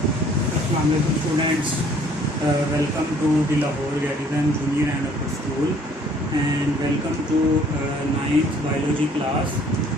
Assalamu alaikum students. Welcome to the Lahore Garrison Junior and Upper School and welcome to 9th biology class.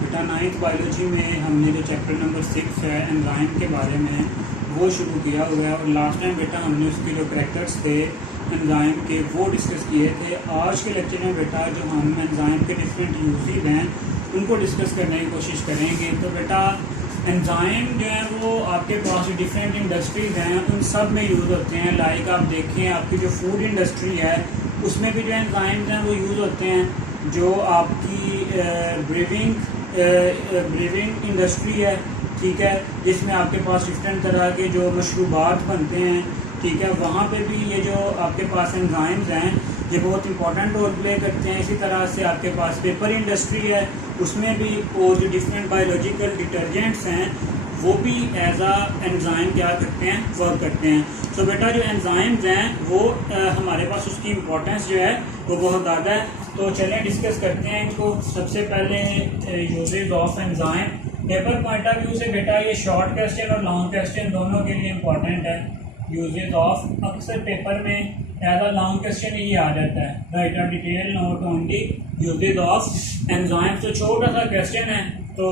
बेटा 9th biology में हमने जो chapter number 6 है enzyme के बारे में वो शुरू किया हुआ है और लास्ट टाइम बेटा हमने उसके जो करैक्टर्स थे एंजाइम के वो डिस्कस किए थे। आज के लेक्चर में बेटा जो हम एंजाइम के डिफरेंट यूजेज हैं उनको डिस्कस करने की कोशिश करेंगे। तो बेटा एंजाइम जो है वो आपके पास जो डिफरेंट इंडस्ट्रीज़ हैं उन सब में यूज़ होते हैं। लाइक आप देखें आपकी जो फूड इंडस्ट्री है उसमें भी जो एंजाइम्स हैं वो यूज़ होते हैं। जो आपकी ब्रीविंग इंडस्ट्री है, ठीक है, जिसमें आपके पास डिफरेंट तरह के जो मशरूबात बनते हैं, ठीक है, वहाँ पे भी ये जो आपके पास एंजाइम्स हैं ये बहुत इंपॉर्टेंट रोल प्ले करते हैं। इसी तरह से आपके पास पेपर इंडस्ट्री है, उसमें भी और जो डिफरेंट बायोलॉजिकल डिटर्जेंट्स हैं वो भी एज आ एंजाइम क्या करते हैं, वर्क करते हैं। सो बेटा जो एंजाइम्स हैं वो हमारे पास उसकी इम्पोर्टेंस जो है वो बहुत ज़्यादा है। तो चलें डिस्कस करते हैं इनको। सबसे पहले uses of enzyme paper point of view से बेटा ये शॉर्ट क्वेश्चन और लॉन्ग क्वेश्चन दोनों के लिए इम्पोर्टेंट है। यूजेज ऑफ अक्सर पेपर में एज अ लॉन्ग क्वेश्चन ये आ जाता है, write a detail note on the uses of enzyme. तो छोटा सा क्वेश्चन है तो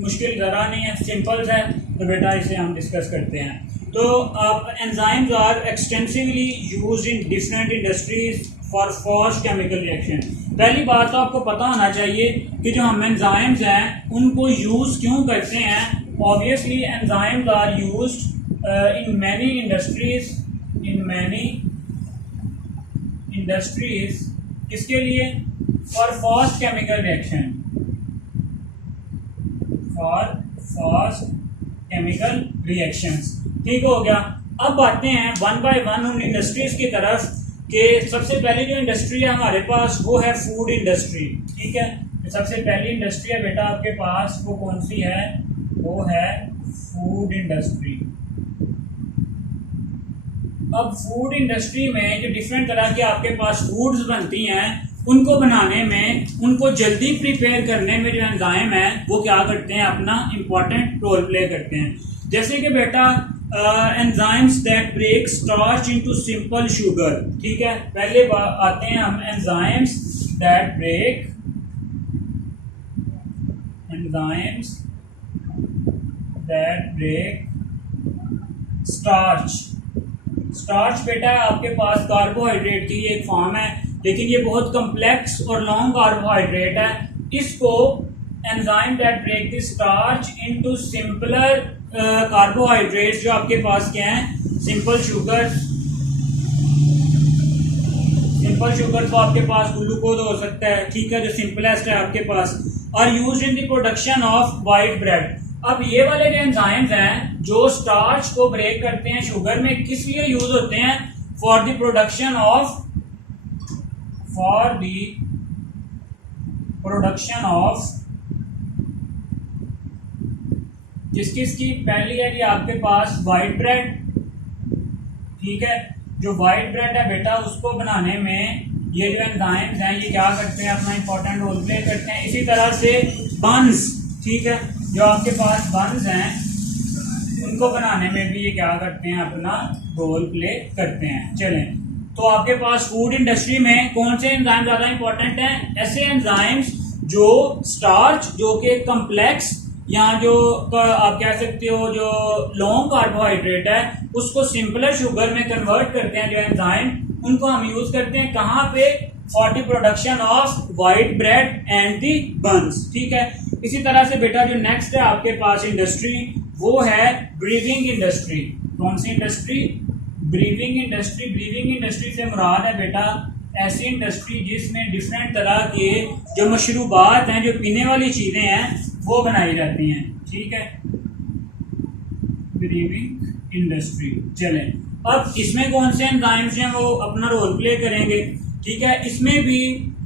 मुश्किल ज़रा नहीं है, सिंपल है, तो बेटा इसे हम डिस्कस करते हैं। तो आप enzymes are extensively used in different industries for fast chemical reaction. पहली बात तो आपको पता होना चाहिए कि जो हम एंजाइम्स हैं उनको यूज़ क्यों करते हैं। Obviously enzymes are used in many industries किसके लिए? For fast chemical reaction, for fast chemical reactions. ठीक हो गया। अब आते हैं वन बाय वन उन इंडस्ट्रीज की तरफ कि सबसे पहले जो इंडस्ट्री है हमारे पास वो है फूड इंडस्ट्री। ठीक है, सबसे पहली इंडस्ट्री है बेटा आपके पास वो कौन सी है? वो है फूड इंडस्ट्री। अब फूड इंडस्ट्री में जो डिफरेंट तरह के आपके पास फूड्स बनती हैं उनको बनाने में, उनको जल्दी प्रिपेयर करने में जो एंजाइम है वो क्या करते हैं, अपना इम्पोर्टेंट रोल प्ले करते हैं। जैसे कि बेटा enzymes that break starch into simple sugar. ठीक है, पहले आते हैं हम एंजाइम्स दैट ब्रेक स्टार्च बेटा आपके पास कार्बोहाइड्रेट की एक फॉर्म है, लेकिन ये बहुत कम्प्लेक्स और लॉन्ग कार्बोहाइड्रेट है। इसको enzyme that break the starch into simpler carbohydrates जो आपके पास क्या हैं, सिंपल शुगर तो आपके पास ग्लूकोज हो सकता है, ठीक है, जो सिंपलेस्ट है आपके पास, और used in the production of white bread. अब ये वाले जो एंजाइम्स हैं जो स्टार्च को ब्रेक करते हैं शुगर में, किस लिए यूज होते हैं? फॉर द प्रोडक्शन ऑफ किसकी पहली है कि आपके पास व्हाइट ब्रेड। ठीक है, जो व्हाइट ब्रेड है बेटा उसको बनाने में ये जो एंजाइम्स हैं ये क्या करते हैं, अपना इंपॉर्टेंट रोल प्ले करते हैं। इसी तरह से बन्स, ठीक है, जो आपके पास बन्स हैं उनको बनाने में भी ये क्या करते हैं, अपना रोल प्ले करते हैं। चलें, तो आपके पास फूड इंडस्ट्री में कौन से एंजाइम ज्यादा इंपॉर्टेंट हैं? ऐसे एंजाइम्स जो स्टार्च जो कि कम्प्लेक्स या जो आप कह सकते हो जो लॉन्ग कार्बोहाइड्रेट है उसको सिंपलर शुगर में कन्वर्ट करते हैं। जो एंजाइम उनको हम यूज करते हैं कहाँ पे? For the production of white bread and the buns. ठीक है, इसी तरह से बेटा जो नेक्स्ट है आपके पास इंडस्ट्री वो है ब्रीविंग इंडस्ट्री। कौन सी इंडस्ट्री? ब्रीविंग इंडस्ट्री से मुराद है बेटा ऐसी इंडस्ट्री जिसमें डिफरेंट तरह के जो मशरूबात हैं, जो पीने वाली चीजें हैं वो बनाई जाती हैं। ठीक है, ब्रीविंग इंडस्ट्री। चलें, अब इसमें कौन से एंजाइम्स हैं वो अपना रोल प्ले करेंगे। ठीक है, इसमें भी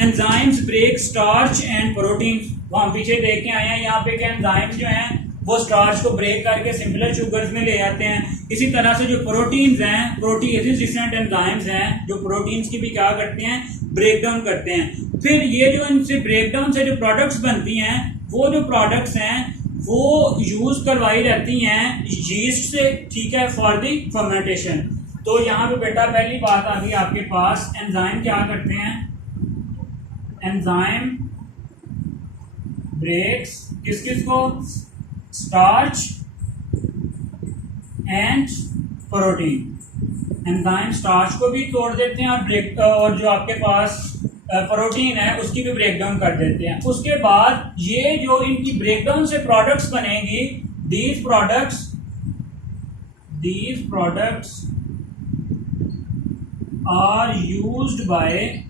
enzymes break starch and protein. वो हम पीछे देख के आए हैं, यहाँ पे क्या एंजाइम्स जो हैं वो स्टार्च को ब्रेक करके सिंपलर शुगर्स में ले जाते हैं। इसी तरह से जो प्रोटीन्स हैं, प्रोटीएजेस डिफरेंट एंजाइम्स हैं जो प्रोटीन्स की भी क्या करते हैं, ब्रेक डाउन करते हैं। फिर ये जो इनसे ब्रेक डाउन से जो प्रोडक्ट्स बनती हैं वो जो प्रोडक्ट्स हैं वो यूज करवाई जाती हैं यीस्ट से, ठीक है, फॉर द फर्मेंटेशन। तो यहाँ पे बेटा पहली बात आ गई आपके पास, एंजाइम क्या करते हैं, एंजाइम ब्रेक्स किस किस को, starch and protein. Enzyme starch को भी तोड़ देते हैं और जो आपके पास प्रोटीन है उसकी भी ब्रेकडाउन कर देते हैं। उसके बाद ये जो इनकी ब्रेकडाउन से प्रोडक्ट्स बनेंगी, these products are used by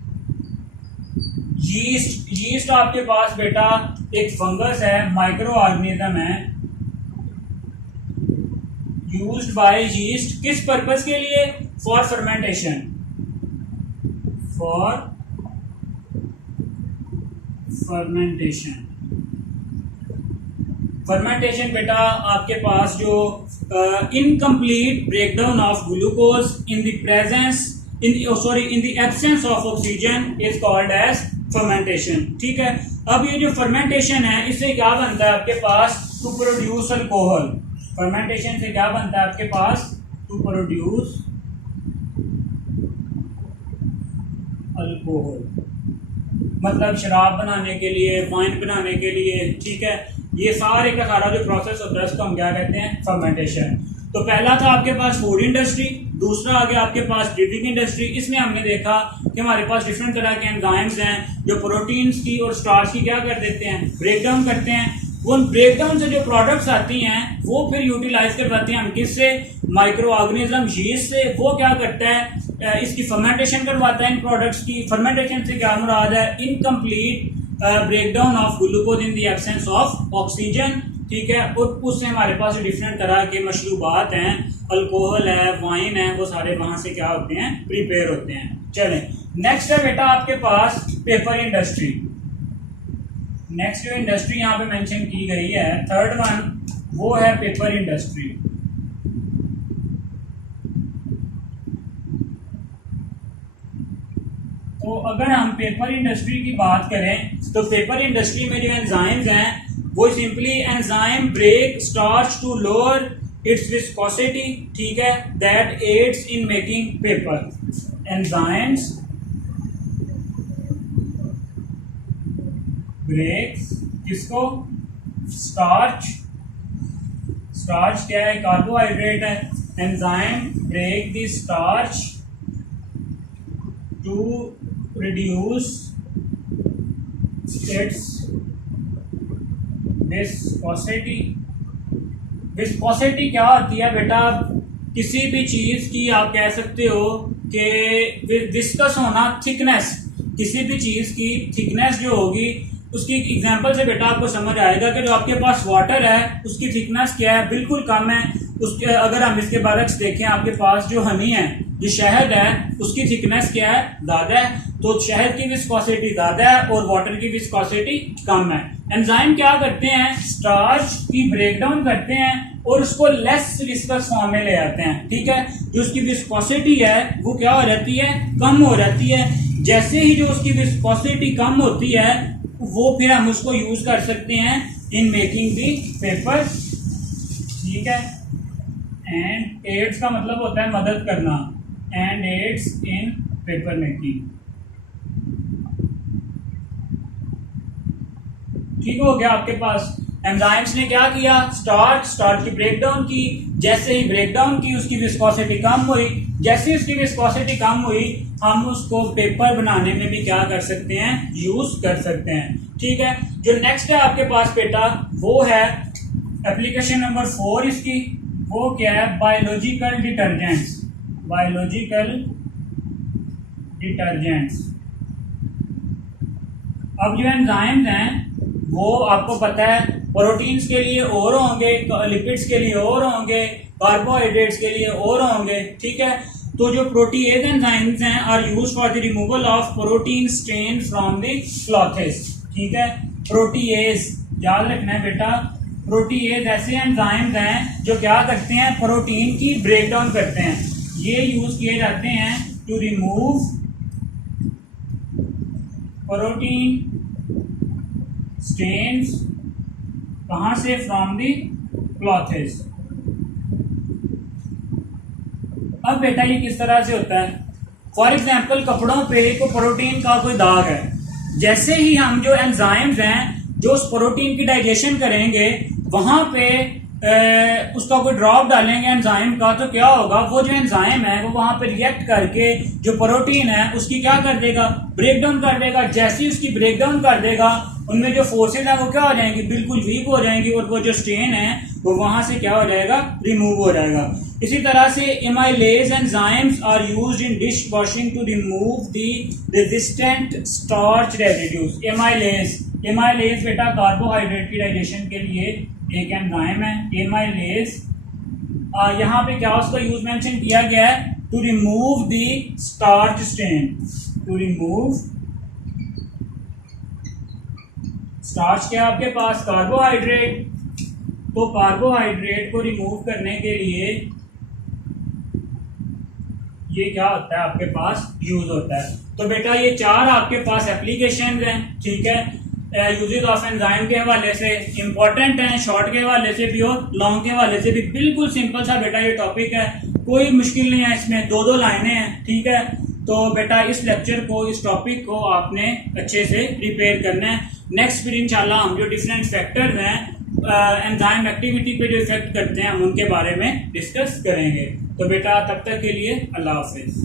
yeast. Yeast आपके पास बेटा एक फंगस है, माइक्रो ऑर्गेनिज्म है, यूज्ड बाय यीस्ट किस पर्पस के लिए, फॉर फर्मेंटेशन, फॉर फर्मेंटेशन बेटा आपके पास जो incomplete breakdown of glucose in the presence in the absence of oxygen is called as fermentation. ठीक है, अब ये जो फर्मेंटेशन है इससे क्या बनता है आपके पास, टू प्रोड्यूस अल्कोहल। फर्मेंटेशन से क्या बनता है आपके पास, टू प्रोड्यूस अल्कोहल, मतलब शराब बनाने के लिए, वाइन बनाने के लिए, ठीक है, ये सारे का सारा जो प्रोसेस होता है उसको हम क्या कहते हैं, फर्मेंटेशन। तो पहला था आपके पास फूड इंडस्ट्री, दूसरा आ गया आपके पास ड्रिपिंग इंडस्ट्री। इसमें हमने देखा कि हमारे पास डिफरेंट तरह के एंजाइम्स हैं जो प्रोटीन्स की और स्टार्च की क्या कर देते हैं, ब्रेकडाउन करते हैं। वो ब्रेकडाउन से जो प्रोडक्ट्स आती हैं वो फिर यूटिलाइज करवाते हैं हम किससे, माइक्रो ऑर्गेनिज्म यीस्ट से। वो क्या करता है, इसकी फर्मेंटेशन करवाता है इन प्रोडक्ट्स की। फर्मेंटेशन से क्या मुराद है, incomplete breakdown of glucose in the absence of oxygen. ठीक है, और उससे हमारे पास डिफरेंट तरह के मशरूबात हैं, अल्कोहल है, वाइन है, वो सारे वहां से क्या होते हैं, प्रिपेयर होते हैं। चलें, नेक्स्ट है बेटा आपके पास पेपर इंडस्ट्री। नेक्स्ट जो इंडस्ट्री यहाँ पे मेंशन की गई है, थर्ड वन, वो है पेपर इंडस्ट्री। तो अगर हम पेपर इंडस्ट्री की बात करें तो पेपर इंडस्ट्री में जो एंजाइम्स हैं वो simply enzyme break starch to lower its viscosity, ठीक है, that aids in making paper. Enzymes breaks किसको, स्टार्च, स्टार्च क्या है, कार्बोहाइड्रेट है। Enzyme break the starch to reduce its viscosity. Viscosity क्या होती है बेटा, किसी भी चीज की आप कह सकते हो कि विस्कस होना, थिकनेस, किसी भी चीज की थिकनेस जो होगी उसकी एग्जांपल से बेटा आपको समझ आएगा कि जो आपके पास वाटर है उसकी थिकनेस क्या है, बिल्कुल कम है। उसके अगर हम इसके बारक्स देखें, आपके पास जो हनी है, जो शहद है, उसकी थिकनेस क्या है, ज्यादा है। तो शहद की विस्कोसिटी ज्यादा है और वाटर की विस्कोसिटी कम है। एंजाइम क्या करते हैं, स्टार्च की ब्रेकडाउन करते हैं और उसको लेस विस्कस फॉर्म में ले आते हैं। ठीक है, जो उसकी विस्कोसिटी है वो क्या हो जाती है, कम हो जाती है। जैसे ही जो उसकी विस्कोसिटी कम होती है वो फिर हम उसको यूज कर सकते हैं इन मेकिंग दी पेपर। ठीक है, एंड एड्स का मतलब होता है मदद करना, and aids in paper making. ठीक हो गया, आपके पास एंजाइम्स ने क्या किया, स्टार्च की ब्रेकडाउन की। जैसे ही ब्रेकडाउन की उसकी विस्कोसिटी कम हुई, जैसे ही उसकी विस्कोसिटी कम हुई हम उसको पेपर बनाने में भी क्या कर सकते हैं, यूज कर सकते हैं। ठीक है, जो नेक्स्ट है आपके पास बेटा वो है एप्लीकेशन नंबर 4 इसकी, वो क्या है, बायोलॉजिकल डिटर्जेंट्स। Biological detergents. अब जो एंजाइम्स हैं वो आपको पता है प्रोटीन्स के लिए और होंगे, लिपिड्स के लिए और होंगे, कार्बोहाइड्रेट्स के लिए और होंगे। ठीक है, तो जो प्रोटीएज एंजाइम्स हैं are used for the removal of protein stain from the clothes. ठीक है, प्रोटीएज याद रखना है बेटा, प्रोटीएज ऐसे एंजाइम्स हैं जो क्या करते हैं, प्रोटीन की ब्रेकडाउन करते हैं। ये यूज किए जाते हैं टू रिमूव प्रोटीन स्टेन्स कहाँ से? From the clothes. अब बेटा ये किस तरह से होता है? फॉर एग्जाम्पल कपड़ों पे को प्रोटीन का कोई दाग है, जैसे ही हम जो एंजाइम्स हैं जो उस प्रोटीन की डाइजेशन करेंगे वहां पे उसका कोई ड्रॉप डालेंगे एंजाइम का, तो क्या होगा? वो जो एंजाइम है वो वहां पे रिएक्ट करके जो प्रोटीन है उसकी क्या कर देगा? ब्रेक डाउन कर देगा। जैसे ही उसकी ब्रेक डाउन कर देगा उनमें जो फोर्सेज है वो क्या हो जाएंगी? बिल्कुल वीक हो जाएंगी और वो जो स्टेन है वो वहां से क्या हो जाएगा? रिमूव हो जाएगा। इसी तरह से amylase enzymes are used in dish washing to remove the resistant starch residues. Amylase बेटा कार्बोहाइड्रेट की डाइजेशन के लिए एक एंजाइम है एमाइलेज। यहाँ पे क्या उसका यूज मेंशन किया गया है? To remove the starch stain. To remove starch क्या आपके पास? कार्बोहाइड्रेट। तो कार्बोहाइड्रेट को रिमूव करने के लिए ये क्या होता है आपके पास? यूज होता है। तो बेटा ये चार आपके पास एप्लीकेशन हैं, ठीक है, यूजेस ऑफ एंजाइम के हवाले से इंपॉर्टेंट हैं, शॉर्ट के हवाले से भी और लॉन्ग के हवाले से भी। बिल्कुल सिंपल सा बेटा ये टॉपिक है, कोई मुश्किल नहीं है इसमें, दो दो लाइनें हैं, ठीक है। तो बेटा इस लेक्चर को, इस टॉपिक को आपने अच्छे से प्रिपेयर करना है। नेक्स्ट फिर इंशाल्लाह हम जो डिफरेंट फैक्टर्स हैं एंजाइम एक्टिविटी पे जो इफेक्ट करते हैं हम उनके बारे में डिस्कस करेंगे। तो बेटा तब तक के लिए अल्लाह हाफिज।